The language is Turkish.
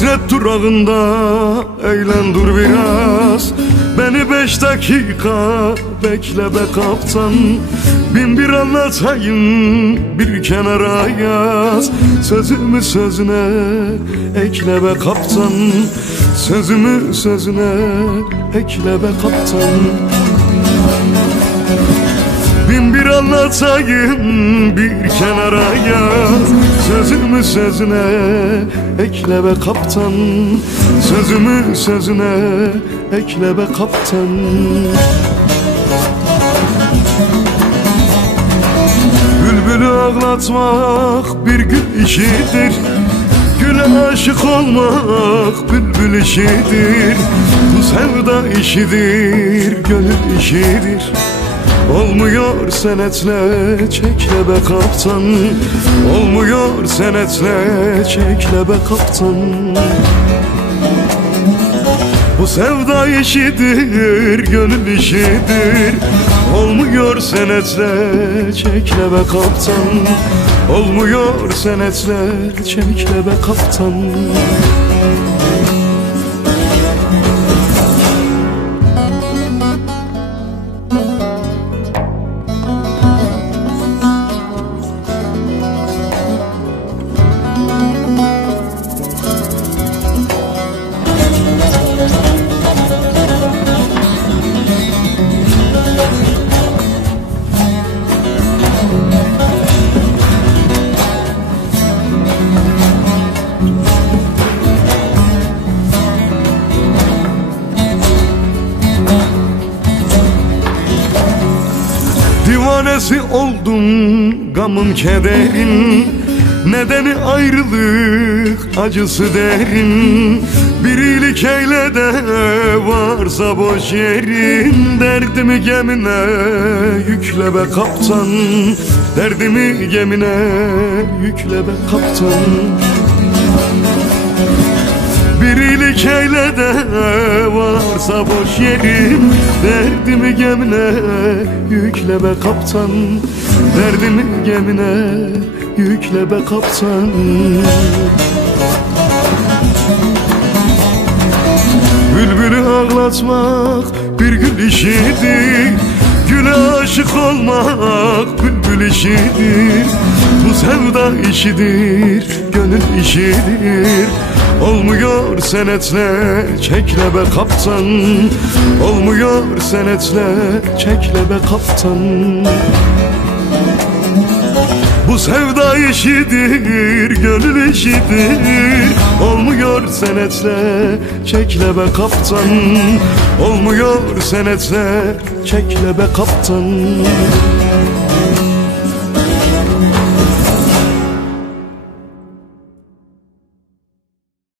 Hasret durağında eğlen dur biraz, beni 5 dakika bekle be kaptan. Bin bir anlatayım bir kenara yaz, sözümü sözüne ekle be kaptan. Sözümü sözüne ekle be kaptan. Bin bir anlatayım bir kenara yaz, sözümü sözüne ekle be kaptan. Sözümü sözüne ekle be kaptan. Bülbülü ağlatmak bir gül işidir, güle aşık olmak bülbül işidir. Bu sevda işidir, gönül işidir. Olmuyor senetle çekle be kaptan, olmuyor senetle çekle be kaptan. Bu sevda işidir, gönül işidir. Olmuyor senetle çekle be kaptan, olmuyor senetle çekle be kaptan. Divanesi oldum gamın kederin, nedeni ayrılık acısı derin. Bir iyilik eyle de varsa boş yerin, derdimi gemine yükle be kaptan. Derdimi gemine yükle be kaptan. Bir iyilik eyle de varsa boş yerim, derdimi gemine yükle be kaptan. Derdimi gemine yükle be kaptan. Bülbülü ağlatmak bir gül işidir, güle aşık olmak bülbül işidir. Bu sevda işidir, gönül işidir. Olmuyor senetle çekle be kaptan, olmuyor senetle çekle be kaptan. Bu sevda işidir, gönül işidir. Olmuyor senetle çekle be kaptan, olmuyor senetle çekle be kaptan.